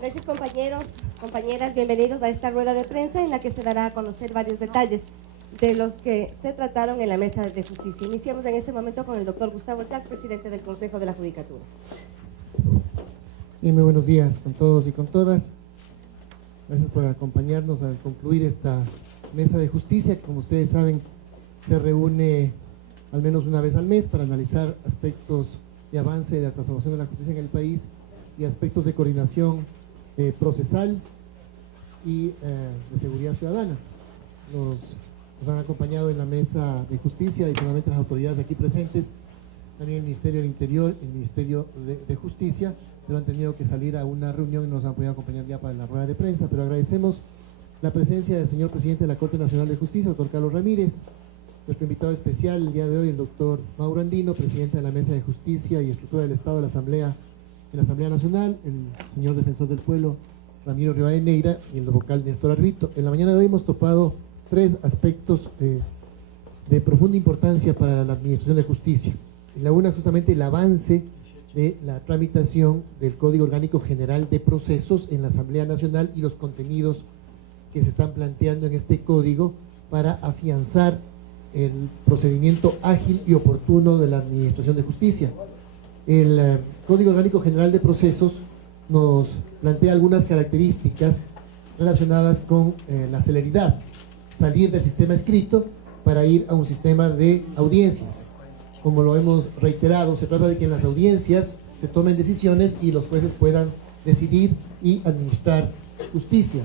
Gracias, compañeros, compañeras, bienvenidos a esta rueda de prensa en la que se dará a conocer varios detalles de los que se trataron en la Mesa de Justicia. Iniciamos en este momento con el doctor Gustavo Jack, presidente del Consejo de la Judicatura. Muy buenos días con todos y con todas. Gracias por acompañarnos al concluir esta Mesa de Justicia, que, como ustedes saben, se reúne al menos una vez al mes para analizar aspectos de avance de la transformación de la justicia en el país y aspectos de coordinación procesal y de seguridad ciudadana. Nos han acompañado en la Mesa de Justicia, adicionalmente las autoridades aquí presentes, también el Ministerio del Interior, el Ministerio de Justicia, pero han tenido que salir a una reunión y nos han podido acompañar ya para la rueda de prensa, pero agradecemos la presencia del señor presidente de la Corte Nacional de Justicia, doctor Carlos Ramírez, nuestro invitado especial el día de hoy, el doctor Mauro Andino, presidente de la Mesa de Justicia y Estructura del Estado de la Asamblea Nacional, el señor defensor del pueblo Ramiro Rivadeneira y el vocal Néstor Arbito. En la mañana de hoy hemos topado tres aspectos de profunda importancia para la Administración de Justicia. La una es justamente el avance de la tramitación del Código Orgánico General de Procesos en la Asamblea Nacional y los contenidos que se están planteando en este código para afianzar el procedimiento ágil y oportuno de la Administración de Justicia. El Código Orgánico General de Procesos nos plantea algunas características relacionadas con la celeridad, salir del sistema escrito para ir a un sistema de audiencias. Como lo hemos reiterado, se trata de que en las audiencias se tomen decisiones y los jueces puedan decidir y administrar justicia.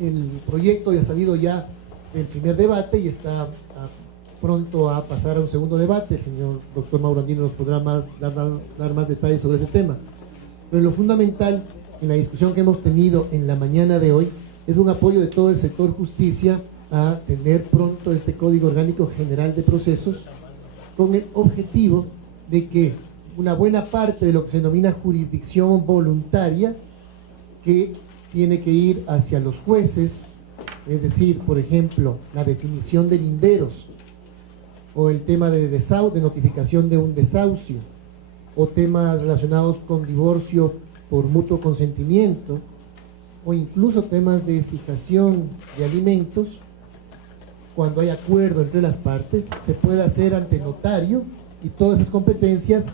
El proyecto ya ha salido ya del primer debate y está pronto a pasar a un segundo debate. El señor doctor Mauro Andino nos podrá dar más detalles sobre ese tema. Pero lo fundamental en la discusión que hemos tenido en la mañana de hoy es un apoyo de todo el sector justicia a tener pronto este Código Orgánico General de Procesos con el objetivo de que una buena parte de lo que se denomina jurisdicción voluntaria, que tiene que ir hacia los jueces, es decir, por ejemplo, la definición de linderos, o el tema de notificación de un desahucio, o temas relacionados con divorcio por mutuo consentimiento, o incluso temas de fijación de alimentos, cuando hay acuerdo entre las partes, se puede hacer ante notario y todas esas competencias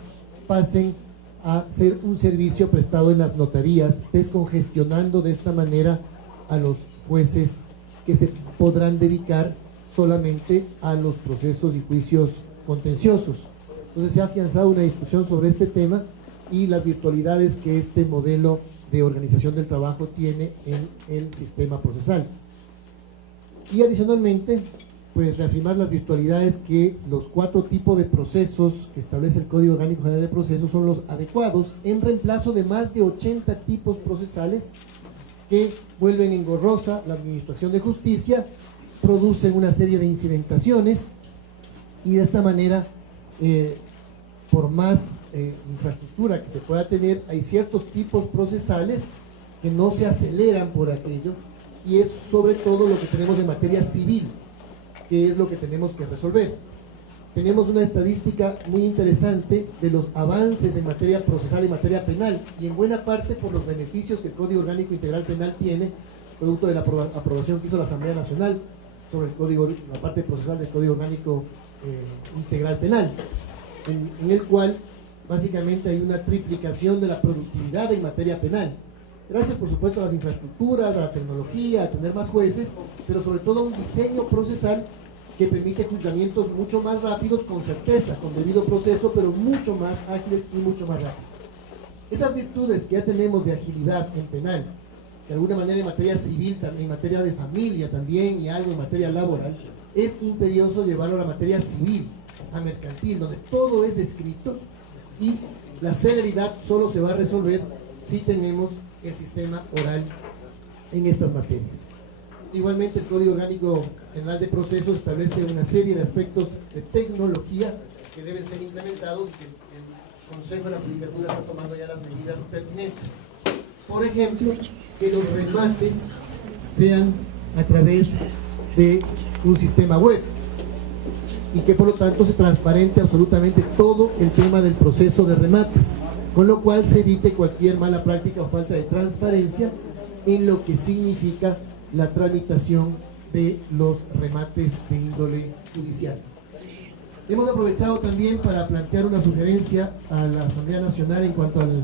pasen a ser un servicio prestado en las notarías, descongestionando de esta manera a los jueces que se podrán dedicar solamente a los procesos y juicios contenciosos. Entonces se ha afianzado una discusión sobre este tema y las virtualidades que este modelo de organización del trabajo tiene en el sistema procesal. Y adicionalmente, pues reafirmar las virtualidades que los 4 tipos de procesos que establece el Código Orgánico General de Procesos son los adecuados en reemplazo de más de 80 tipos procesales que vuelven engorrosa la administración de justicia, producen una serie de incidentaciones y de esta manera, por más infraestructura que se pueda tener, hay ciertos tipos procesales que no se aceleran por aquello, y es sobre todo lo que tenemos en materia civil, que es lo que tenemos que resolver. Tenemos una estadística muy interesante de los avances en materia procesal y materia penal, y en buena parte por los beneficios que el Código Orgánico Integral Penal tiene, producto de la aprobación que hizo la Asamblea Nacional sobre el código, la parte procesal del Código Orgánico Integral Penal, en el cual básicamente hay una triplicación de la productividad en materia penal. Gracias, por supuesto, a las infraestructuras, a la tecnología, a tener más jueces, pero sobre todo a un diseño procesal que permite juzgamientos mucho más rápidos, con certeza, con debido proceso, pero mucho más ágiles y mucho más rápidos. Esas virtudes que ya tenemos de agilidad en penal, de alguna manera en materia civil, también en materia de familia también, y algo en materia laboral, es imperioso llevarlo a la materia civil, a mercantil, donde todo es escrito y la celeridad solo se va a resolver si tenemos el sistema oral en estas materias. Igualmente, el Código Orgánico General de Procesos establece una serie de aspectos de tecnología que deben ser implementados y que el Consejo de la Judicatura está tomando ya las medidas pertinentes. Por ejemplo, que los remates sean a través de un sistema web y que por lo tanto se transparente absolutamente todo el tema del proceso de remates. con lo cual se evite cualquier mala práctica o falta de transparencia en lo que significa la tramitación de los remates de índole judicial. Hemos aprovechado también para plantear una sugerencia a la Asamblea Nacional en cuanto al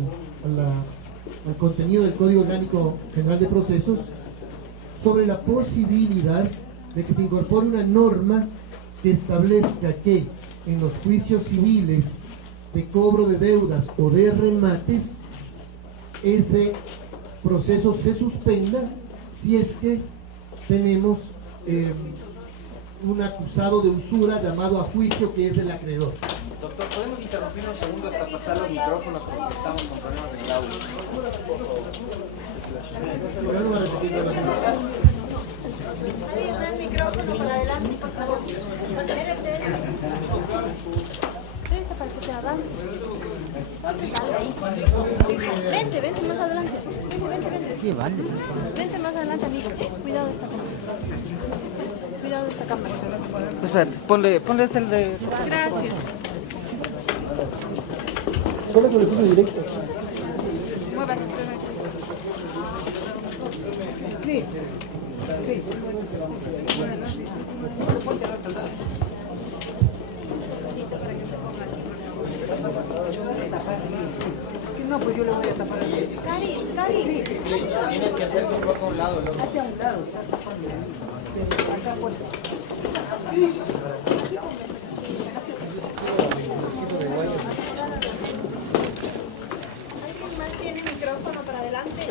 contenido del Código Orgánico General de Procesos, sobre la posibilidad de que se incorpore una norma que establezca que en los juicios civiles de cobro de deudas o de remates, ese proceso se suspenda si es que tenemos un acusado de usura llamado a juicio, que es el acreedor. Doctor, ¿podemos interrumpir un segundo hasta pasar los micrófonos porque estamos con problemas en el audio? Podemos repetirlo. Alguien da el micrófono para adelante, por favor. Presta para que te avance. Dale ahí. Vente más adelante. Vente. Sí, vale. Vente más adelante, amigo. Cuidado de esta cámara. Cuidado de esta cámara. Espérate, ponle este el de... Gracias. Solo sobre el curso directo. Muévase. No, pues yo le voy a tapar el... Cari. Tienes que hacer que a un lado, loco. Hacia un lado. Acá, pues. ¿Alguien más tiene micrófono para adelante?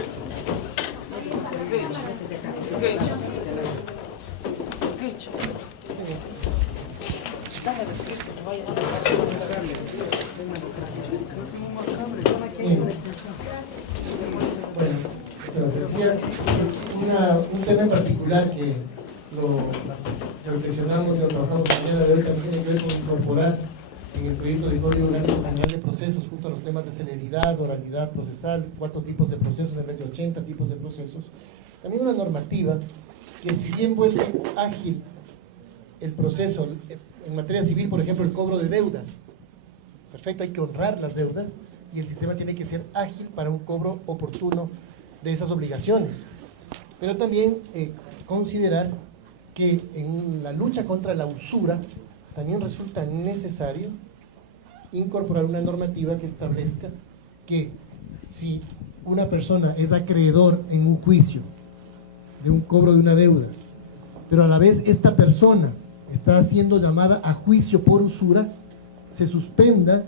Scratch. Dale, que se vaya. Bueno, se lo decía, un tema en particular que lo reflexionamos y lo trabajamos mañana de hoy también tiene que ver con incorporar en el proyecto de Código Orgánico General de Procesos, junto a los temas de celeridad, oralidad procesal, 4 tipos de procesos en vez de 80 tipos de procesos, también una normativa que, si bien vuelve ágil el proceso en materia civil, por ejemplo, el cobro de deudas, perfecto, hay que honrar las deudas y el sistema tiene que ser ágil para un cobro oportuno de esas obligaciones, pero también considerar que en la lucha contra la usura también resulta necesario incorporar una normativa que establezca que si una persona es acreedor en un juicio de un cobro de una deuda, pero a la vez esta persona está siendo llamada a juicio por usura, se suspenda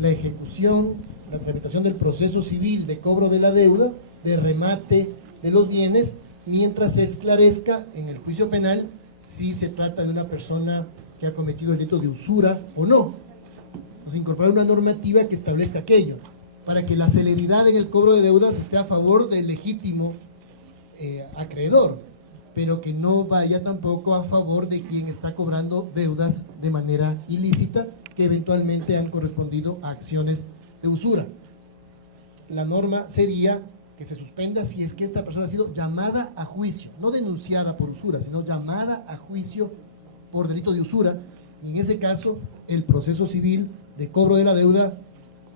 la ejecución, la tramitación del proceso civil de cobro de la deuda, de remate de los bienes, mientras se esclarezca en el juicio penal si se trata de una persona que ha cometido el delito de usura o no. Nos incorporar una normativa que establezca aquello, para que la celeridad en el cobro de deudas esté a favor del legítimo acreedor, pero que no vaya tampoco a favor de quien está cobrando deudas de manera ilícita, que eventualmente han correspondido a acciones de usura. La norma sería que se suspenda si es que esta persona ha sido llamada a juicio, no denunciada por usura, sino llamada a juicio por delito de usura, y en ese caso el proceso civil de cobro de la deuda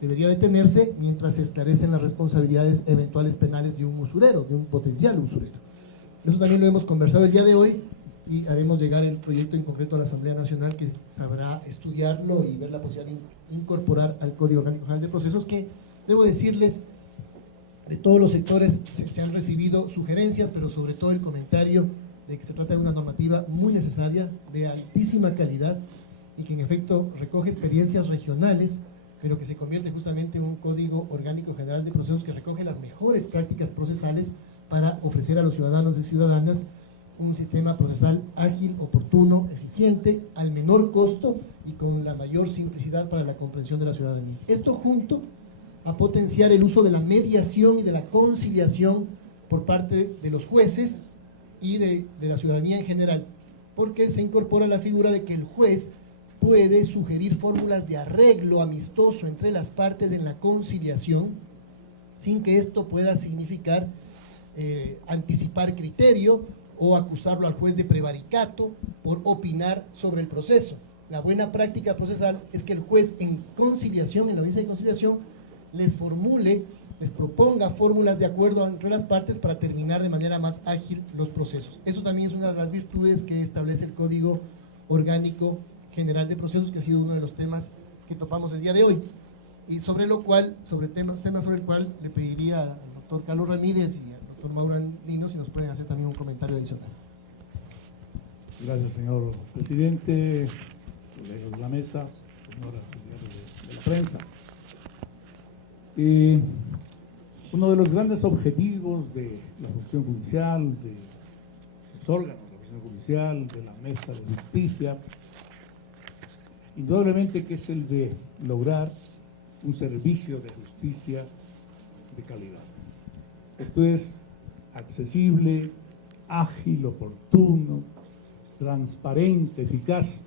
debería detenerse mientras se esclarecen las responsabilidades eventuales penales de un usurero, de un potencial usurero. Eso también lo hemos conversado el día de hoy y haremos llegar el proyecto en concreto a la Asamblea Nacional, que sabrá estudiarlo y ver la posibilidad de incorporar al Código Orgánico General de Procesos, que debo decirles, de todos los sectores se han recibido sugerencias, pero sobre todo el comentario de que se trata de una normativa muy necesaria, de altísima calidad, y que en efecto recoge experiencias regionales, pero que se convierte justamente en un Código Orgánico General de Procesos que recoge las mejores prácticas procesales para ofrecer a los ciudadanos y ciudadanas un sistema procesal ágil, oportuno, eficiente, al menor costo y con la mayor simplicidad para la comprensión de la ciudadanía. Esto junto a potenciar el uso de la mediación y de la conciliación por parte de los jueces y de la ciudadanía en general, porque se incorpora la figura de que el juez puede sugerir fórmulas de arreglo amistoso entre las partes en la conciliación, sin que esto pueda significar anticipar criterio o acusarlo al juez de prevaricato por opinar sobre el proceso. La buena práctica procesal es que el juez en conciliación, en la audiencia de conciliación, les formule, les proponga fórmulas de acuerdo entre las partes para terminar de manera más ágil los procesos. Eso también es una de las virtudes que establece el Código Orgánico General de Procesos, que ha sido uno de los temas que topamos el día de hoy, y sobre lo cual, temas sobre el cual le pediría al doctor Carlos Ramírez y al doctor Mauro Andino si nos pueden hacer también un comentario adicional. Gracias, señor presidente, colegas de la mesa, señoras y señores de la prensa. Uno de los grandes objetivos de la función judicial, de los órganos de la función judicial, de la mesa de justicia, indudablemente que es el de lograr un servicio de justicia de calidad. Esto es accesible, ágil, oportuno, transparente, eficaz.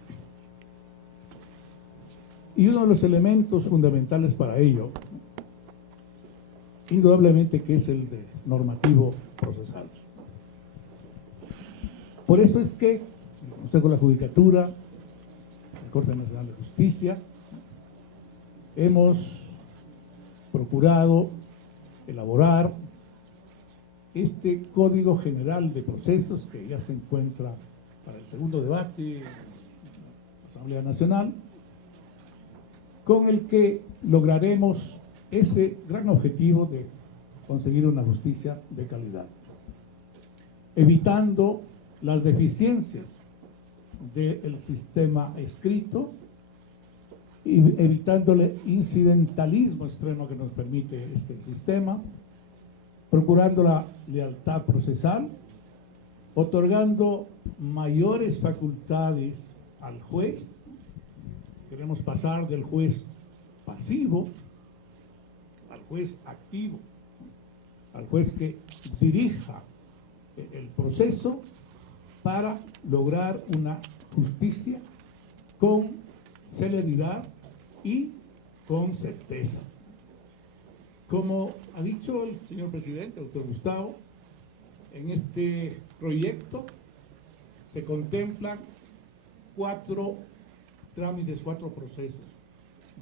Y uno de los elementos fundamentales para ello, indudablemente que es el de normativo procesal. Por eso es que el Consejo de la Judicatura, la Corte Nacional de Justicia, hemos procurado elaborar este Código General de Procesos que ya se encuentra para el segundo debate en la Asamblea Nacional, con el que lograremos ese gran objetivo de conseguir una justicia de calidad, evitando las deficiencias del sistema escrito y evitando el incidentalismo extremo que nos permite este sistema, procurando la lealtad procesal, otorgando mayores facultades al juez. Queremos pasar del juez pasivo al juez activo, al juez que dirija el proceso para lograr una justicia con celeridad y con certeza. Como ha dicho el señor presidente, doctor Gustavo, en este proyecto se contemplan 4 trámites, 4 procesos.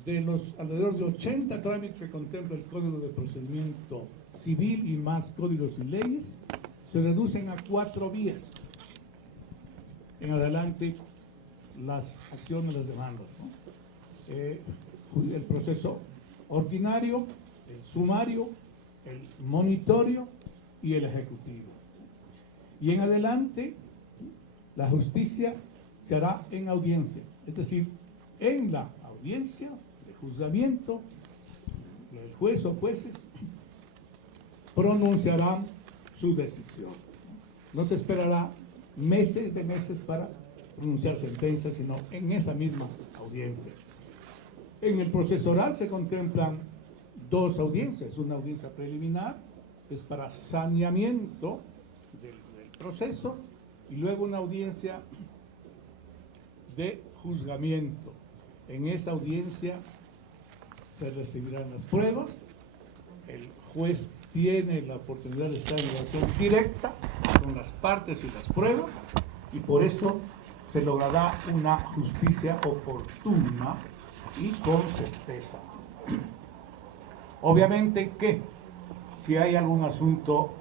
De los alrededor de 80 trámites que contempla el Código de Procedimiento Civil y más códigos y leyes, se reducen a 4 vías. En adelante, las acciones, las demandas, ¿no? El proceso ordinario, el sumario, el monitorio y el ejecutivo. Y en adelante, la justicia se hará en audiencia, es decir, en la audiencia de juzgamiento, el juez o jueces pronunciarán su decisión. No se esperará meses de meses para pronunciar sentencias, sino en esa misma audiencia. En el proceso oral se contemplan 2 audiencias, una audiencia preliminar, que es para saneamiento del proceso, y luego una audiencia de juzgamiento. En esa audiencia se recibirán las pruebas, el juez tiene la oportunidad de estar en relación directa con las partes y las pruebas, y por eso se logrará una justicia oportuna y con certeza. Obviamente que si hay algún asunto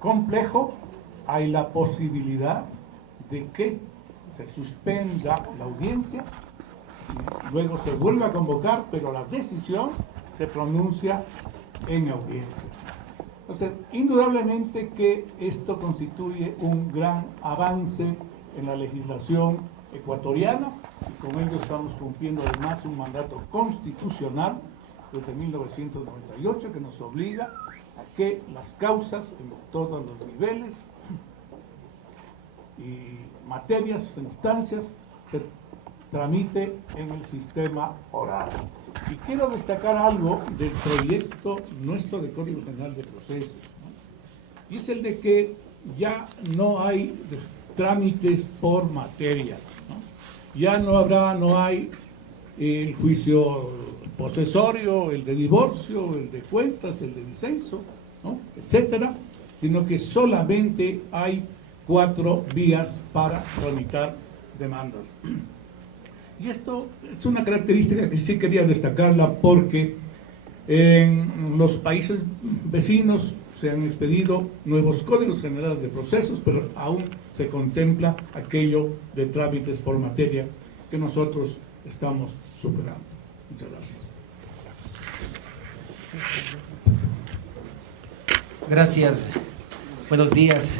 complejo, hay la posibilidad de que se suspenda la audiencia y luego se vuelva a convocar, pero la decisión se pronuncia en audiencia. Entonces, indudablemente que esto constituye un gran avance en la legislación ecuatoriana, y con ello estamos cumpliendo además un mandato constitucional desde 1998 que nos obliga a que las causas en todos los niveles y materias, instancias, se tramite en el sistema oral. Y quiero destacar algo del proyecto nuestro de Código General de Procesos, ¿no? Y es el de que ya no hay trámites por materia, ¿no? Ya no hay el juicio posesorio, el de divorcio, el de cuentas, el de disenso, ¿no?, etcétera, sino que solamente hay 4 vías para tramitar demandas. Y esto es una característica que sí quería destacarla porque En los países vecinos se han expedido nuevos códigos generales de procesos, pero aún se contempla aquello de trámites por materia que nosotros estamos superando. Muchas gracias. Gracias. Buenos días.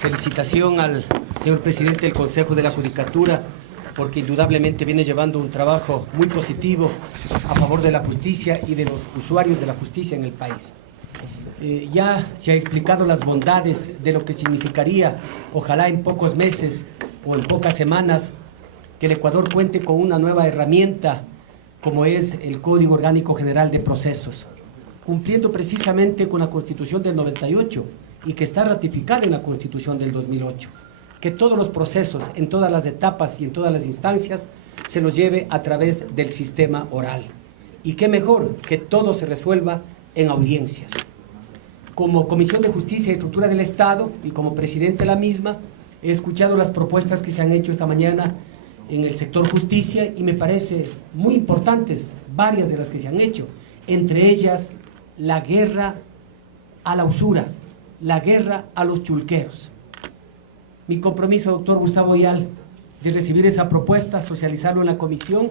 Felicitación al señor presidente del Consejo de la Judicatura, porque indudablemente viene llevando un trabajo muy positivo a favor de la justicia y de los usuarios de la justicia en el país. Ya se ha explicado las bondades de lo que significaría, ojalá en pocos meses o en pocas semanas, que el Ecuador cuente con una nueva herramienta como es el Código Orgánico General de Procesos, cumpliendo precisamente con la Constitución del 98 y que está ratificada en la Constitución del 2008, que todos los procesos, en todas las etapas y en todas las instancias, se los lleve a través del sistema oral. Y qué mejor que todo se resuelva en audiencias. Como Comisión de Justicia y Estructura del Estado y como presidente de la misma, he escuchado las propuestas que se han hecho esta mañana en el sector justicia y me parece muy importantes varias de las que se han hecho, entre ellas la guerra a la usura, la guerra a los chulqueros. Mi compromiso, doctor Gustavo Oyal, de recibir esa propuesta, socializarlo en la comisión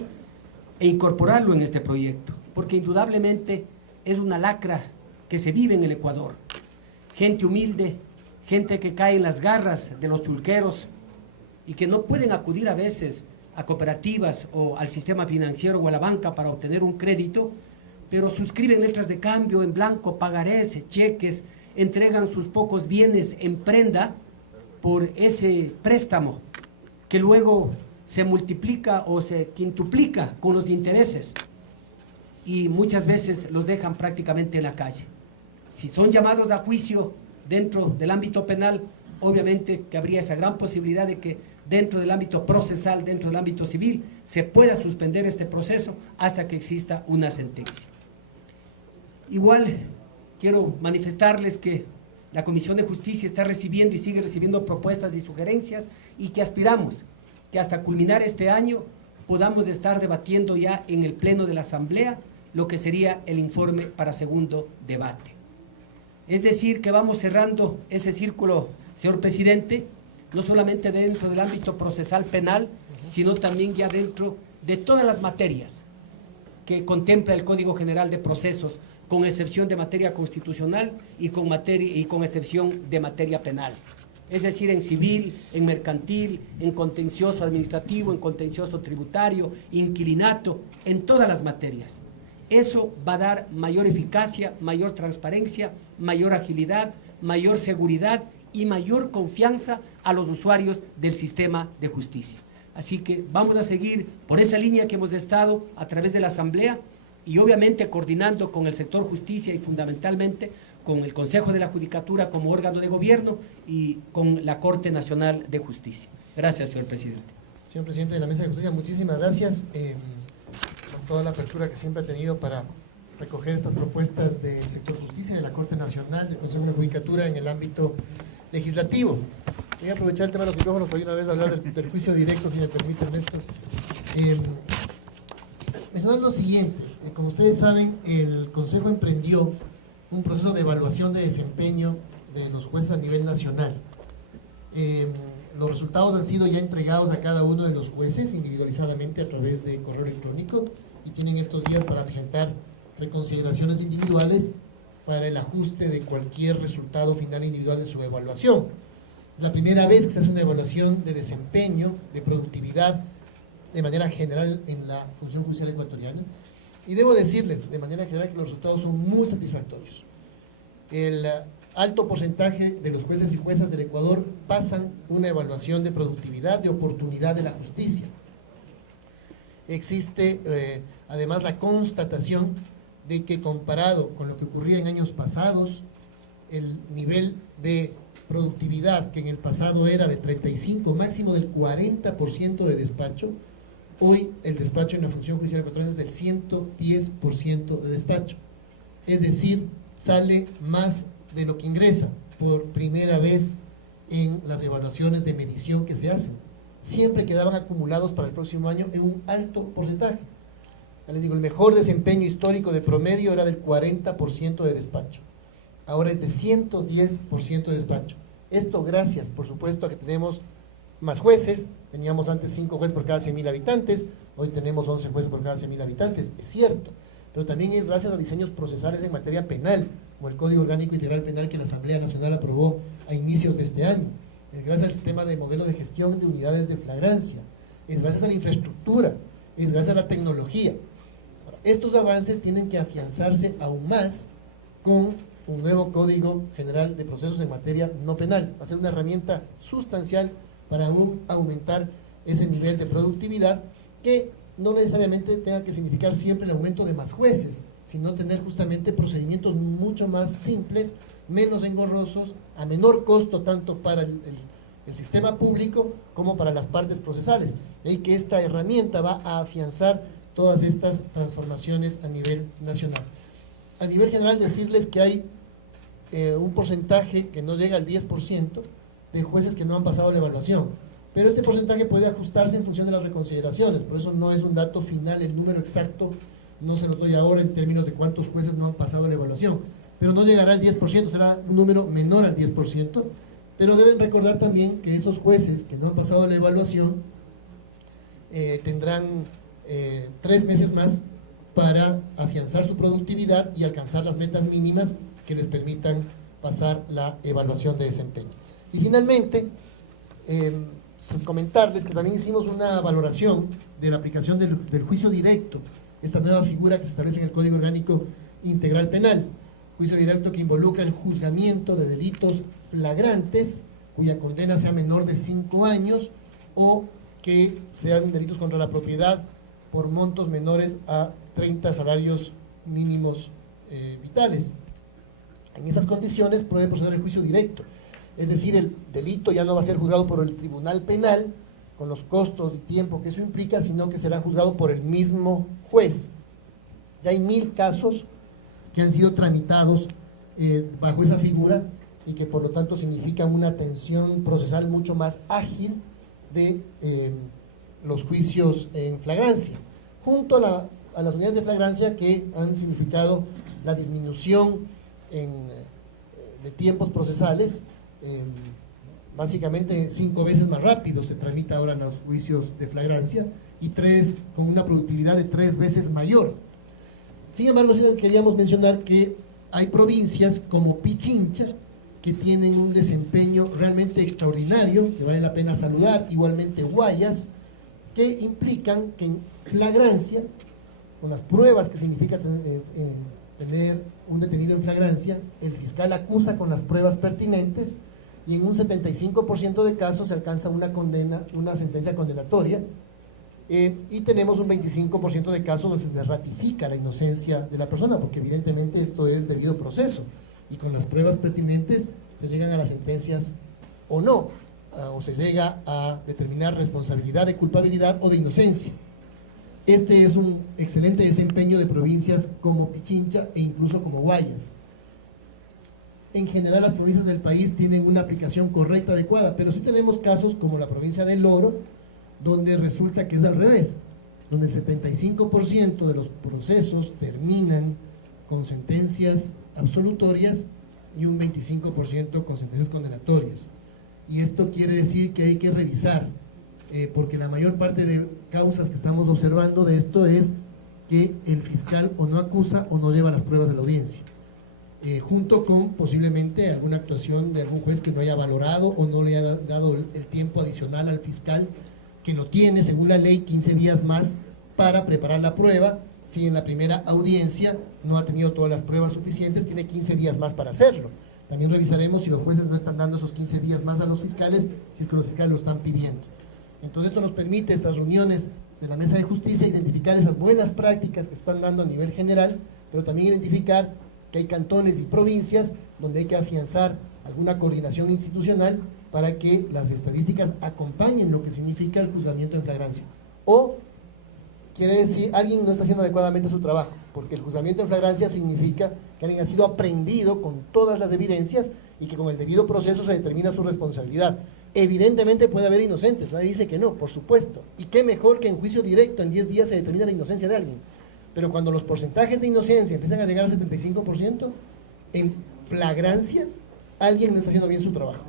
e incorporarlo en este proyecto, porque indudablemente es una lacra que se vive en el Ecuador. Gente humilde, gente que cae en las garras de los chulqueros y que no pueden acudir a veces a cooperativas o al sistema financiero o a la banca para obtener un crédito, pero suscriben letras de cambio en blanco, pagarés, cheques, entregan sus pocos bienes en prenda por ese préstamo que luego se multiplica o se quintuplica con los intereses y muchas veces los dejan prácticamente en la calle. Si son llamados a juicio dentro del ámbito penal, obviamente que habría esa gran posibilidad de que dentro del ámbito procesal, dentro del ámbito civil, se pueda suspender este proceso hasta que exista una sentencia. Igual quiero manifestarles que la Comisión de Justicia está recibiendo y sigue recibiendo propuestas y sugerencias y que aspiramos que hasta culminar este año podamos estar debatiendo ya en el Pleno de la Asamblea lo que sería el informe para segundo debate. Es decir, que vamos cerrando ese círculo, señor presidente, no solamente dentro del ámbito procesal penal, sino también ya dentro de todas las materias que contempla el Código General de Procesos, con excepción de materia constitucional y con excepción de materia penal. Es decir, en civil, en mercantil, en contencioso administrativo, en contencioso tributario, inquilinato, en todas las materias. Eso va a dar mayor eficacia, mayor transparencia, mayor agilidad, mayor seguridad y mayor confianza a los usuarios del sistema de justicia. Así que vamos a seguir por esa línea que hemos estado a través de la Asamblea y obviamente coordinando con el sector justicia y fundamentalmente con el Consejo de la Judicatura como órgano de gobierno y con la Corte Nacional de Justicia. Gracias, señor presidente. Señor presidente de la Mesa de Justicia, muchísimas gracias por toda la apertura que siempre ha tenido para recoger estas propuestas del sector justicia, de la Corte Nacional, del Consejo de la Judicatura en el ámbito legislativo. Voy a aprovechar el tema de los micrófonos para una vez hablar del juicio directo, si me permite, Néstor. Mencionar lo siguiente, como ustedes saben, el Consejo emprendió un proceso de evaluación de desempeño de los jueces a nivel nacional. Los resultados han sido ya entregados a cada uno de los jueces individualizadamente a través de correo electrónico y tienen estos días para presentar reconsideraciones individuales para el ajuste de cualquier resultado final individual de su evaluación. Es la primera vez que se hace una evaluación de desempeño, de productividad, de manera general en la función judicial ecuatoriana. Y debo decirles, de manera general, que los resultados son muy satisfactorios. El alto porcentaje de los jueces y juezas del Ecuador pasan una evaluación de productividad, de oportunidad de la justicia. Existe además la constatación de que comparado con lo que ocurría en años pasados, el nivel de productividad que en el pasado era de 35, máximo del 40% de despacho, hoy el despacho en la función judicial ecuatoriana es del 110% de despacho. Es decir, sale más de lo que ingresa por primera vez en las evaluaciones de medición que se hacen. Siempre quedaban acumulados para el próximo año en un alto porcentaje. Ya les digo, el mejor desempeño histórico de promedio era del 40% de despacho. Ahora es de 110% de despacho. Esto gracias, por supuesto, a que tenemos más jueces. Teníamos antes 5 jueces por cada 100.000 habitantes, hoy tenemos 11 jueces por cada 100.000 habitantes, es cierto, pero también es gracias a diseños procesales en materia penal, como el Código Orgánico Integral Penal que la Asamblea Nacional aprobó a inicios de este año. Es gracias al sistema de modelo de gestión de unidades de flagrancia, es gracias a la infraestructura, es gracias a la tecnología. Ahora, estos avances tienen que afianzarse aún más con un nuevo Código General de Procesos en materia no penal. Va a ser una herramienta sustancial para aún aumentar ese nivel de productividad, que no necesariamente tenga que significar siempre el aumento de más jueces, sino tener justamente procedimientos mucho más simples, menos engorrosos, a menor costo tanto para el sistema público como para las partes procesales. De ahí que esta herramienta va a afianzar todas estas transformaciones a nivel nacional. A nivel general, decirles que hay un porcentaje que no llega al 10% de jueces que no han pasado la evaluación, pero este porcentaje puede ajustarse en función de las reconsideraciones, por eso no es un dato final, el número exacto no se lo doy ahora en términos de cuántos jueces no han pasado la evaluación, pero no llegará al 10%, será un número menor al 10%, pero deben recordar también que esos jueces que no han pasado la evaluación tendrán 3 meses más para afianzar su productividad y alcanzar las metas mínimas que les permitan pasar la evaluación de desempeño. Y finalmente, comentarles que también hicimos una valoración de la aplicación del juicio directo, esta nueva figura que se establece en el Código Orgánico Integral Penal, juicio directo que involucra el juzgamiento de delitos flagrantes, cuya condena sea menor de 5 años, o que sean delitos contra la propiedad por montos menores a 30 salarios mínimos vitales. En esas condiciones puede proceder el juicio directo. Es decir, el delito ya no va a ser juzgado por el tribunal penal, con los costos y tiempo que eso implica, sino que será juzgado por el mismo juez. Ya hay 1000 casos que han sido tramitados bajo esa figura y que por lo tanto significan una atención procesal mucho más ágil de los juicios en flagrancia, junto a las unidades de flagrancia que han significado la disminución de tiempos procesales. Básicamente 5 veces más rápido se tramita ahora los juicios de flagrancia y con una productividad de 3 veces mayor. Sin embargo, queríamos mencionar que hay provincias como Pichincha que tienen un desempeño realmente extraordinario, que vale la pena saludar, igualmente Guayas, que implican que en flagrancia, con las pruebas que significa tener un detenido en flagrancia, el fiscal acusa con las pruebas pertinentes y en un 75% de casos se alcanza una sentencia condenatoria, y tenemos un 25% de casos donde se ratifica la inocencia de la persona, porque evidentemente esto es debido proceso y con las pruebas pertinentes se llegan a las sentencias o no, o se llega a determinar responsabilidad de culpabilidad o de inocencia. Este es un excelente desempeño de provincias como Pichincha e incluso como Guayas. En general las provincias del país tienen una aplicación correcta, adecuada, pero sí tenemos casos como la provincia del Oro, donde resulta que es al revés, donde el 75% de los procesos terminan con sentencias absolutorias y un 25% con sentencias condenatorias. Y esto quiere decir que hay que revisar, porque la mayor parte de causas que estamos observando de esto es que el fiscal o no acusa o no lleva las pruebas de la audiencia, junto con posiblemente alguna actuación de algún juez que no haya valorado o no le haya dado el tiempo adicional al fiscal, que lo tiene según la ley 15 días más para preparar la prueba. Si en la primera audiencia no ha tenido todas las pruebas suficientes, tiene 15 días más para hacerlo. También revisaremos si los jueces no están dando esos 15 días más a los fiscales, si es que los fiscales lo están pidiendo. Entonces esto nos permite, estas reuniones de la Mesa de Justicia, identificar esas buenas prácticas que están dando a nivel general, pero también identificar que hay cantones y provincias donde hay que afianzar alguna coordinación institucional para que las estadísticas acompañen lo que significa el juzgamiento en flagrancia. O quiere decir, alguien no está haciendo adecuadamente su trabajo, porque el juzgamiento en flagrancia significa que alguien ha sido aprehendido con todas las evidencias y que con el debido proceso se determina su responsabilidad. Evidentemente puede haber inocentes, nadie dice que no, por supuesto. Y qué mejor que en juicio directo en 10 días se determina la inocencia de alguien. Pero cuando los porcentajes de inocencia empiezan a llegar al 75%, en flagrancia, alguien no está haciendo bien su trabajo.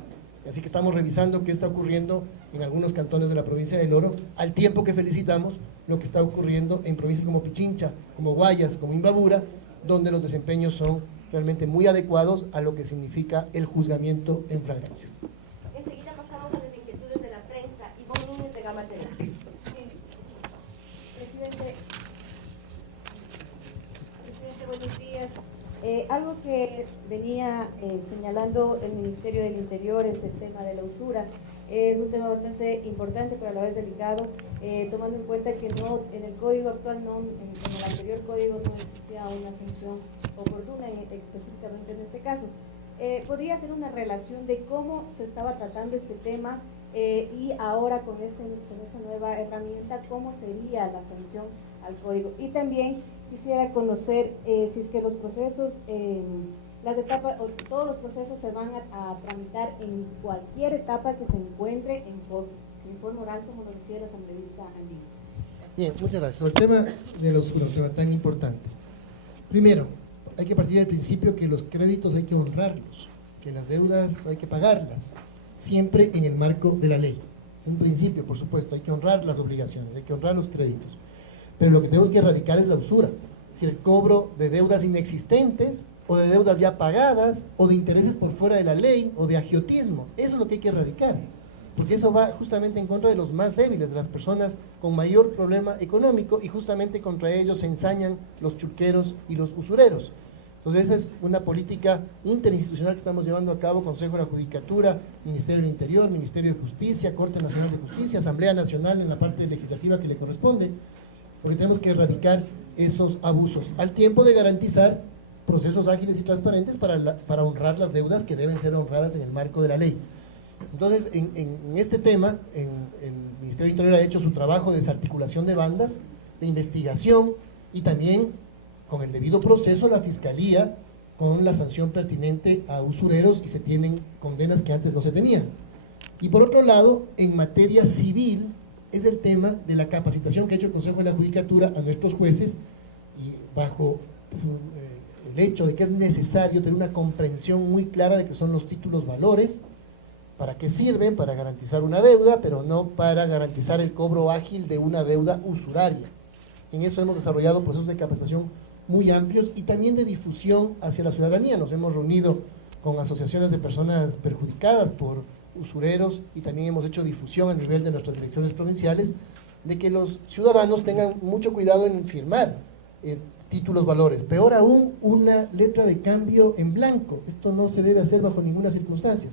Así que estamos revisando qué está ocurriendo en algunos cantones de la provincia del Oro, al tiempo que felicitamos lo que está ocurriendo en provincias como Pichincha, como Guayas, como Imbabura, donde los desempeños son realmente muy adecuados a lo que significa el juzgamiento en flagrancias. Enseguida pasamos a las inquietudes de la prensa. Ivonne Núñez de Gama Tela. Presidente, buenos días. Algo que venía señalando el Ministerio del Interior es el tema de la usura. Es un tema bastante importante, pero a la vez delicado, tomando en cuenta que no, en el código actual, en el anterior código no existía una sanción oportuna, específicamente en este caso. ¿Podría ser una relación de cómo se estaba tratando este tema y ahora con esta nueva herramienta, cómo sería la sanción al código? Y también quisiera conocer si es que los procesos, las etapas, o todos los procesos se van a tramitar en cualquier etapa que se encuentre en forma oral, como lo decía el asambleísta Andino. Bien, muchas gracias. Sobre el tema de la usura, un tema tan importante. Primero, hay que partir del principio que los créditos hay que honrarlos, que las deudas hay que pagarlas, siempre en el marco de la ley. Es un principio, por supuesto, hay que honrar las obligaciones, hay que honrar los créditos. Pero lo que tenemos que erradicar es la usura, es decir, el cobro de deudas inexistentes, o de deudas ya pagadas, o de intereses por fuera de la ley, o de agiotismo. Eso es lo que hay que erradicar, porque eso va justamente en contra de los más débiles, de las personas con mayor problema económico, y justamente contra ellos se ensañan los chulqueros y los usureros. Entonces esa es una política interinstitucional que estamos llevando a cabo, Consejo de la Judicatura, Ministerio del Interior, Ministerio de Justicia, Corte Nacional de Justicia, Asamblea Nacional en la parte legislativa que le corresponde, porque tenemos que erradicar esos abusos, al tiempo de garantizar procesos ágiles y transparentes para honrar las deudas que deben ser honradas en el marco de la ley. Entonces, en este tema, el Ministerio del Interior ha hecho su trabajo de desarticulación de bandas, de investigación, y también, con el debido proceso, la Fiscalía, con la sanción pertinente a usureros, y se tienen condenas que antes no se tenían. Y por otro lado, en materia civil, es el tema de la capacitación que ha hecho el Consejo de la Judicatura a nuestros jueces, y bajo el hecho de que es necesario tener una comprensión muy clara de que son los títulos valores, para qué sirven, para garantizar una deuda, pero no para garantizar el cobro ágil de una deuda usuraria. En eso hemos desarrollado procesos de capacitación muy amplios y también de difusión hacia la ciudadanía. Nos hemos reunido con asociaciones de personas perjudicadas por usureros y también hemos hecho difusión a nivel de nuestras direcciones provinciales de que los ciudadanos tengan mucho cuidado en firmar títulos valores. Peor aún, una letra de cambio en blanco. Esto no se debe hacer bajo ninguna circunstancia.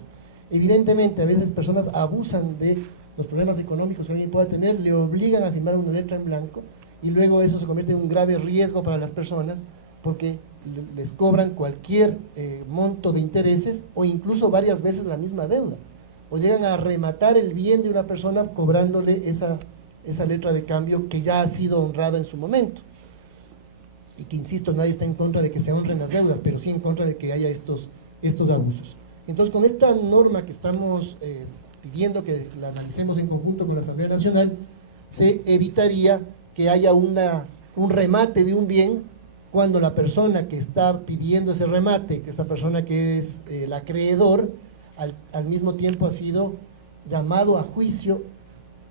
Evidentemente, a veces personas abusan de los problemas económicos que alguien pueda tener, le obligan a firmar una letra en blanco y luego eso se convierte en un grave riesgo para las personas porque les cobran cualquier monto de intereses o incluso varias veces la misma deuda, o llegan a rematar el bien de una persona cobrándole esa letra de cambio que ya ha sido honrada en su momento. Y que, insisto, nadie está en contra de que se honren las deudas, pero sí en contra de que haya estos abusos. Entonces, con esta norma que estamos pidiendo que la analicemos en conjunto con la Asamblea Nacional, se evitaría que haya un remate de un bien cuando la persona que está pidiendo ese remate, que esa persona que es el acreedor, al mismo tiempo ha sido llamado a juicio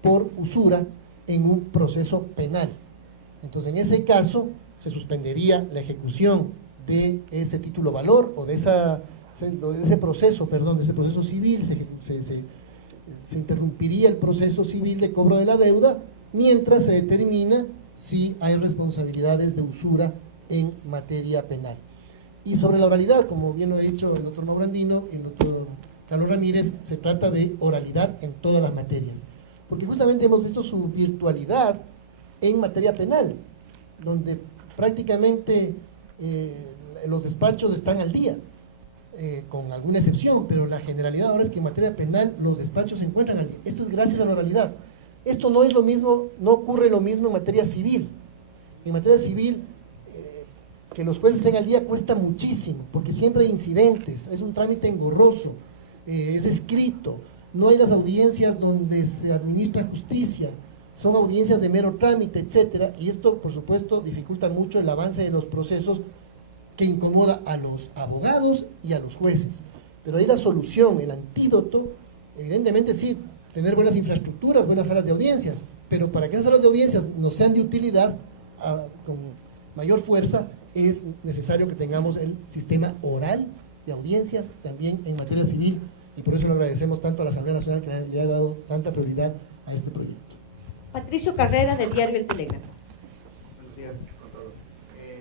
por usura en un proceso penal. Entonces, en ese caso, se suspendería la ejecución de ese título valor o de ese proceso civil, se interrumpiría el proceso civil de cobro de la deuda mientras se determina si hay responsabilidades de usura en materia penal. Y sobre la oralidad, como bien lo ha dicho el doctor Mauro Andino y el doctor Carlos Ramírez, se trata de oralidad en todas las materias, porque justamente hemos visto su virtualidad en materia penal, donde prácticamente los despachos están al día, con alguna excepción, pero la generalidad ahora es que en materia penal los despachos se encuentran al día. Esto es gracias a la oralidad. Esto no es lo mismo, no ocurre lo mismo en materia civil. En materia civil, que los jueces estén al día cuesta muchísimo, porque siempre hay incidentes, es un trámite engorroso, es escrito, no hay las audiencias donde se administra justicia, son audiencias de mero trámite, etcétera, y esto, por supuesto, dificulta mucho el avance de los procesos, que incomoda a los abogados y a los jueces. Pero ahí la solución, el antídoto, evidentemente sí, tener buenas infraestructuras, buenas salas de audiencias, pero para que esas salas de audiencias nos sean de utilidad con mayor fuerza, es necesario que tengamos el sistema oral de audiencias también en materia civil, y por eso lo agradecemos tanto a la Asamblea Nacional que le ha dado tanta prioridad a este proyecto. Patricio Carrera, del diario El Telégrafo. Buenos días con todos.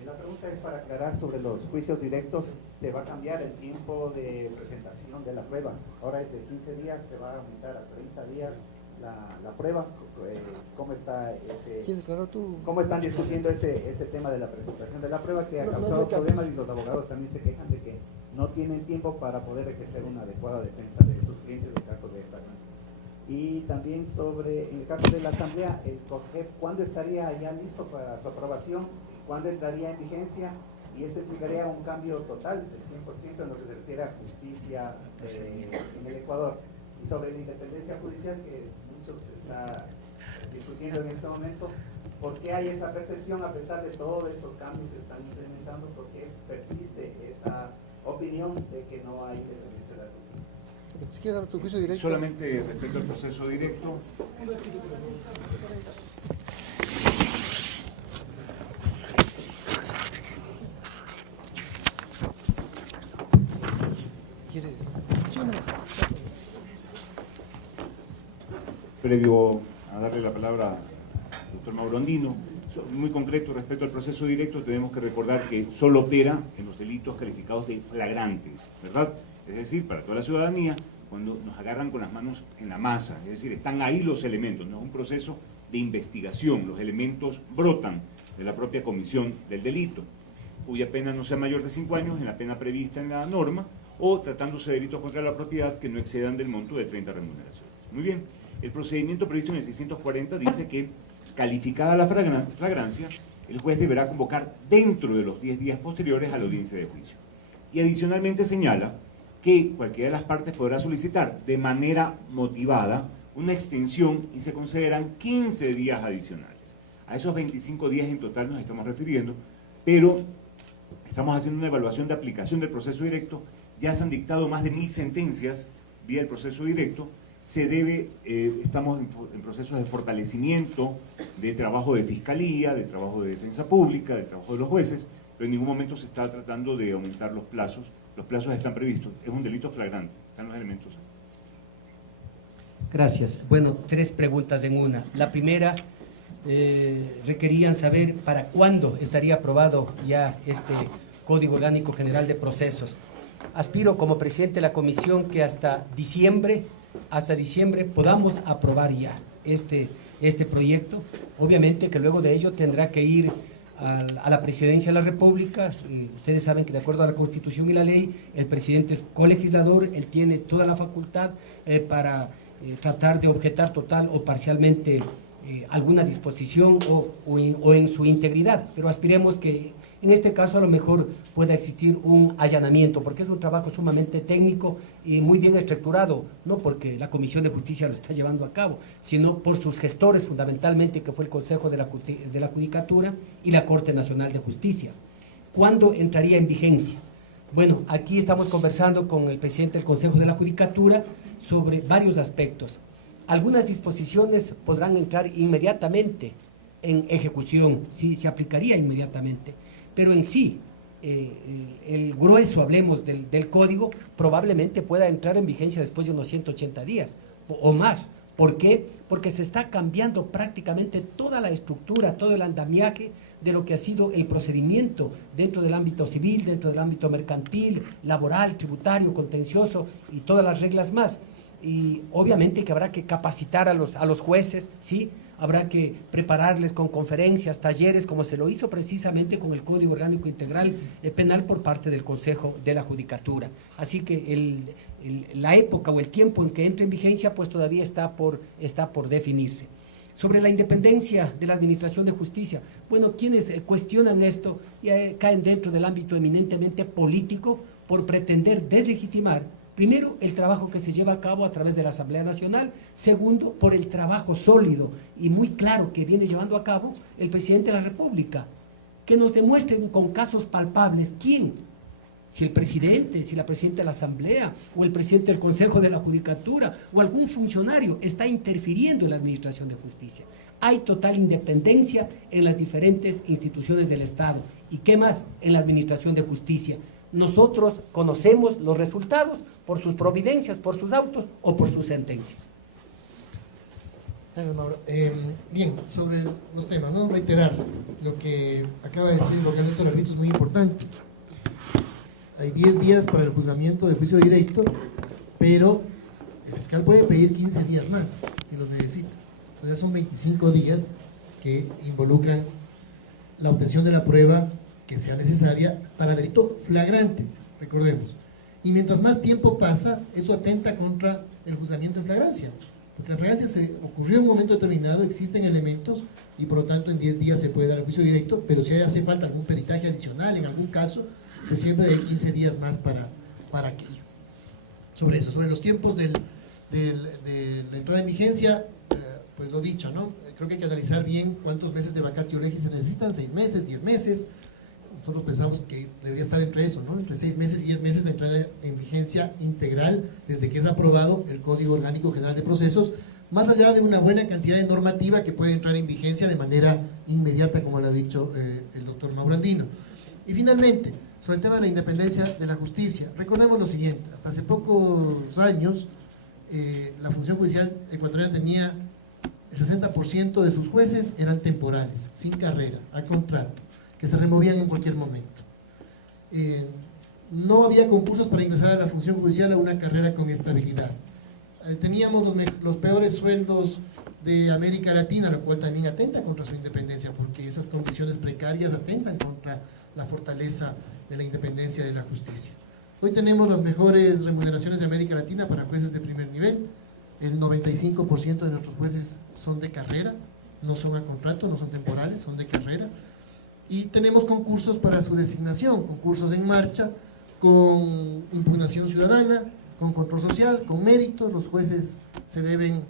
La pregunta es para aclarar sobre los juicios directos. ¿Se va a cambiar el tiempo de presentación de la prueba? Ahora es de 15 días, se va a aumentar a 30 días la prueba. ¿Cómo está ¿Cómo están discutiendo ese tema de la presentación de la prueba, que ha causado problemas, y los abogados también se quejan de que no tienen tiempo para poder ejercer una adecuada defensa de sus clientes en caso de fragancia? Y también sobre, en el caso de la Asamblea, el COGEP, ¿cuándo estaría ya listo para su aprobación? ¿Cuándo entraría en vigencia? Y esto implicaría un cambio total del 100% en lo que se refiere a justicia en el Ecuador. Y sobre la independencia judicial, que mucho se está discutiendo en este momento, ¿por qué hay esa percepción, a pesar de todos estos cambios que están implementando? ¿Por qué persiste esa opinión de que no hay independencia de la justicia? Si quieres dar tu juicio directo. Solamente respecto al proceso directo. ¿Quieres? Previo a darle la palabra al doctor Mauro Andino, muy concreto respecto al proceso directo, tenemos que recordar que solo opera en los delitos calificados de flagrantes, ¿verdad? Es decir, para toda la ciudadanía, cuando nos agarran con las manos en la masa, es decir, están ahí los elementos, no es un proceso de investigación, los elementos brotan de la propia comisión del delito, cuya pena no sea mayor de 5 años en la pena prevista en la norma, o tratándose de delitos contra la propiedad que no excedan del monto de 30 remuneraciones. Muy bien, el procedimiento previsto en el 640 dice que, calificada la flagrancia, el juez deberá convocar dentro de los 10 días posteriores a la audiencia de juicio. Y adicionalmente señala que cualquiera de las partes podrá solicitar de manera motivada una extensión y se consideran 15 días adicionales. A esos 25 días en total nos estamos refiriendo, pero estamos haciendo una evaluación de aplicación del proceso directo. Ya se han dictado más de 1000 sentencias vía el proceso directo. Estamos en procesos de fortalecimiento de trabajo de fiscalía, de trabajo de defensa pública, de trabajo de los jueces, pero en ningún momento se está tratando de aumentar los plazos. Los plazos están previstos. Es un delito flagrante. Están los elementos. Gracias. Bueno, 3 preguntas en una. La primera, requerían saber para cuándo estaría aprobado ya este Código Orgánico General de Procesos. Aspiro como presidente de la comisión que hasta diciembre podamos aprobar ya este proyecto. Obviamente que luego de ello tendrá que ir a la presidencia de la República. Ustedes saben que de acuerdo a la Constitución y la ley, el presidente es colegislador, él tiene toda la facultad para tratar de objetar total o parcialmente alguna disposición o en su integridad, pero aspiremos que en este caso a lo mejor pueda existir un allanamiento, porque es un trabajo sumamente técnico y muy bien estructurado, no porque la Comisión de Justicia lo está llevando a cabo, sino por sus gestores fundamentalmente, que fue el Consejo de la Judicatura y la Corte Nacional de Justicia. ¿Cuándo entraría en vigencia? Bueno, aquí estamos conversando con el presidente del Consejo de la Judicatura sobre varios aspectos. Algunas disposiciones podrán entrar inmediatamente en ejecución, sí, se aplicaría inmediatamente, pero en sí, el grueso, hablemos del código, probablemente pueda entrar en vigencia después de unos 180 días o más. ¿Por qué? Porque se está cambiando prácticamente toda la estructura, todo el andamiaje de lo que ha sido el procedimiento dentro del ámbito civil, dentro del ámbito mercantil, laboral, tributario, contencioso y todas las reglas más. Y obviamente que habrá que capacitar a los jueces, ¿sí? Habrá que prepararles con conferencias, talleres, como se lo hizo precisamente con el Código Orgánico Integral Penal por parte del Consejo de la Judicatura. Así que la época o el tiempo en que entre en vigencia pues todavía está por definirse. Sobre la independencia de la Administración de Justicia, bueno, quienes cuestionan esto caen dentro del ámbito eminentemente político por pretender deslegitimar Primero, el trabajo que se lleva a cabo a través de la Asamblea Nacional. Segundo, por el trabajo sólido y muy claro que viene llevando a cabo el presidente de la República. Que nos demuestren con casos palpables quién, si el presidente, si la presidenta de la Asamblea o el presidente del Consejo de la Judicatura o algún funcionario está interfiriendo en la administración de justicia. Hay total independencia en las diferentes instituciones del Estado. ¿Y qué más? En la administración de justicia. Nosotros conocemos los resultados por sus providencias, por sus autos o por sus sentencias. Gracias, Mauro. Bien, sobre los temas, ¿no? Reiterar lo que acaba de decir, lo que Néstor Arvito es muy importante. Hay 10 días para el juzgamiento del juicio directo, pero el fiscal puede pedir 15 días más, si los necesita. Entonces son 25 días que involucran la obtención de la prueba que sea necesaria para delito flagrante, recordemos. Y mientras más tiempo pasa, eso atenta contra el juzgamiento en flagrancia. Porque la flagrancia se ocurrió en un momento determinado, existen elementos y por lo tanto en 10 días se puede dar el juicio directo, pero si hace falta algún peritaje adicional en algún caso, pues siempre hay 15 días más para aquello. Sobre eso, sobre los tiempos de la entrada en vigencia, pues lo dicho, ¿no? Creo que hay que analizar bien cuántos meses de vacatio legis se necesitan, 6 meses, 10 meses. Nosotros pensamos que debería estar entre eso, ¿no? Entre 6 meses y 10 meses de entrada en vigencia integral desde que es aprobado el Código Orgánico General de Procesos, más allá de una buena cantidad de normativa que puede entrar en vigencia de manera inmediata, como lo ha dicho el doctor Mauro Andino. Y finalmente, sobre el tema de la independencia de la justicia, recordemos lo siguiente: hasta hace pocos años la función judicial ecuatoriana tenía el 60% de sus jueces eran temporales, sin carrera, a contrato, que se removían en cualquier momento. No había concursos para ingresar a la función judicial a una carrera con estabilidad. Teníamos los peores sueldos de América Latina, lo cual también atenta contra su independencia, porque esas condiciones precarias atentan contra la fortaleza de la independencia de la justicia. Hoy tenemos las mejores remuneraciones de América Latina para jueces de primer nivel. El 95% de nuestros jueces son de carrera, no son a contrato, no son temporales, son de carrera. Y tenemos concursos para su designación, concursos en marcha, con impugnación ciudadana, con control social, con méritos. Los jueces se deben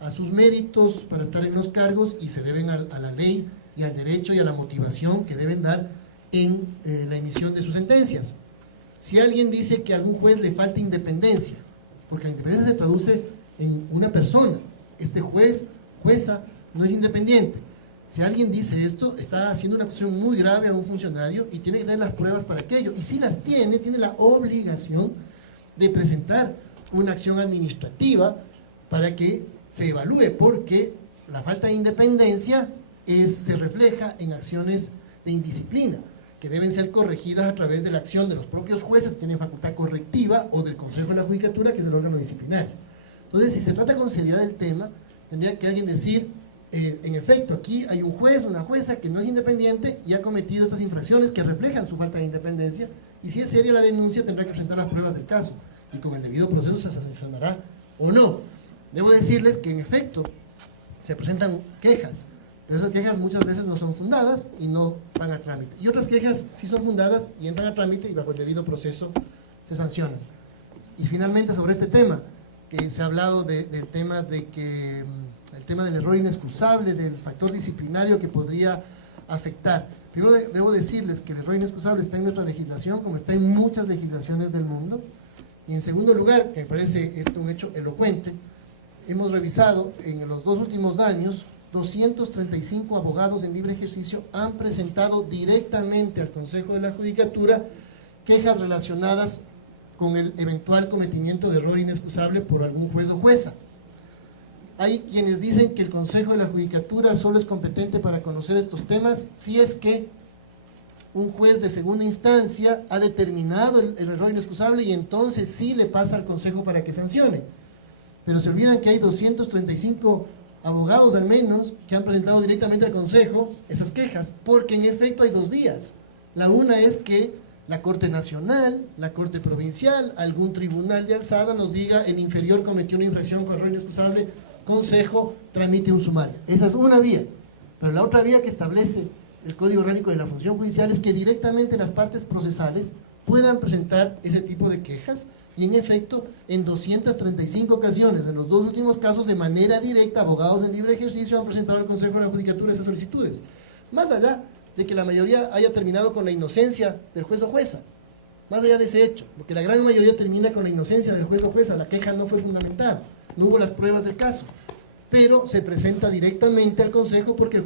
a sus méritos para estar en los cargos y se deben a la ley y al derecho y a la motivación que deben dar en la emisión de sus sentencias. Si alguien dice que a algún juez le falta independencia, porque la independencia se traduce en una persona, este juez, jueza, no es independiente. Si alguien dice esto, está haciendo una acusación muy grave a un funcionario y tiene que tener las pruebas para aquello. Y si las tiene la obligación de presentar una acción administrativa para que se evalúe, porque la falta de independencia se refleja en acciones de indisciplina, que deben ser corregidas a través de la acción de los propios jueces, que tienen facultad correctiva, o del Consejo de la Judicatura, que es el órgano disciplinario. Entonces, si se trata con seriedad del tema, tendría que alguien decir, en efecto, aquí hay un juez, una jueza que no es independiente y ha cometido estas infracciones que reflejan su falta de independencia, y si es seria la denuncia, tendrá que presentar las pruebas del caso, y con el debido proceso se sancionará o no. Debo decirles que, en efecto, se presentan quejas, pero esas quejas muchas veces no son fundadas y no van a trámite. Y otras quejas sí son fundadas y entran a trámite y bajo el debido proceso se sancionan. Y finalmente, sobre este tema, que se ha hablado del tema el tema del error inexcusable, del factor disciplinario que podría afectar. Primero debo decirles que el error inexcusable está en nuestra legislación, como está en muchas legislaciones del mundo. Y en segundo lugar, que me parece esto un hecho elocuente, hemos revisado en los 2 últimos años, 235 abogados en libre ejercicio han presentado directamente al Consejo de la Judicatura quejas relacionadas con el eventual cometimiento de error inexcusable por algún juez o jueza. Hay quienes dicen que el Consejo de la Judicatura solo es competente para conocer estos temas si es que un juez de segunda instancia ha determinado el error inexcusable y entonces sí le pasa al Consejo para que sancione. Pero se olvidan que hay 235 abogados al menos que han presentado directamente al Consejo esas quejas, porque en efecto hay 2 vías. La una es que la Corte Nacional, la Corte Provincial, algún tribunal de alzada nos diga el inferior cometió una infracción con error inexcusable, Consejo tramite un sumario. Esa es una vía. Pero la otra vía que establece el Código Orgánico de la Función Judicial es que directamente las partes procesales puedan presentar ese tipo de quejas Y en efecto, en 235 ocasiones, en los 2 últimos casos, de manera directa, abogados en libre ejercicio han presentado al Consejo de la Judicatura esas solicitudes. Más allá de que la mayoría haya terminado con la inocencia del juez o jueza, más allá de ese hecho, porque la gran mayoría termina con la inocencia del juez o jueza, la queja no fue fundamentada, no hubo las pruebas del caso, pero se presenta directamente al Consejo porque el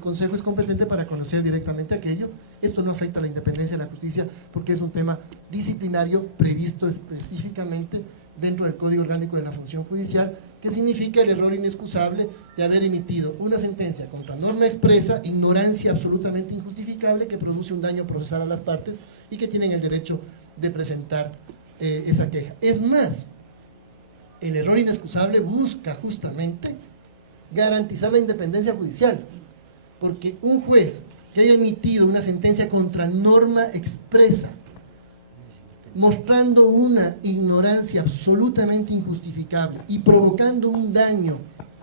Consejo es competente para conocer directamente aquello. Esto no afecta a la independencia de la justicia porque es un tema disciplinario previsto específicamente dentro del Código Orgánico de la Función Judicial, que significa el error inexcusable de haber emitido una sentencia contra norma expresa, ignorancia absolutamente injustificable que produce un daño procesal a las partes y que tienen el derecho de presentar esa queja. Es más, el error inexcusable busca justamente garantizar la independencia judicial, porque un juez que haya emitido una sentencia contra norma expresa, mostrando una ignorancia absolutamente injustificable y provocando un daño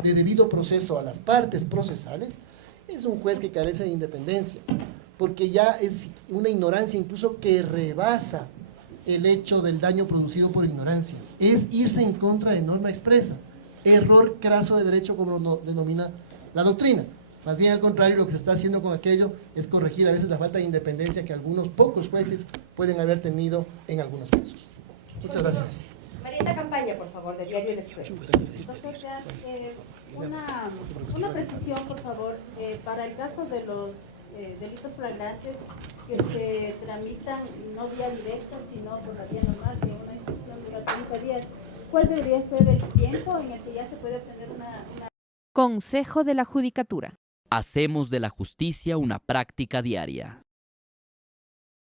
de debido proceso a las partes procesales, es un juez que carece de independencia, porque ya es una ignorancia incluso que rebasa el hecho del daño producido por ignorancia. Es irse en contra de norma expresa, error craso de derecho como lo denomina la doctrina. Más bien al contrario, lo que se está haciendo con aquello es corregir a veces la falta de independencia que algunos pocos jueces pueden haber tenido en algunos casos. Muchas gracias. Marieta Campaña, por favor, del diario El Expreso. Doctor, una precisión, por favor, para el caso de los delitos flagrantes que se tramitan no vía directa, sino por la vía normal, que una instrucción dura 30 días, ¿cuál debería ser el tiempo en el que ya se puede obtener una... Consejo de la Judicatura. Hacemos de la justicia una práctica diaria.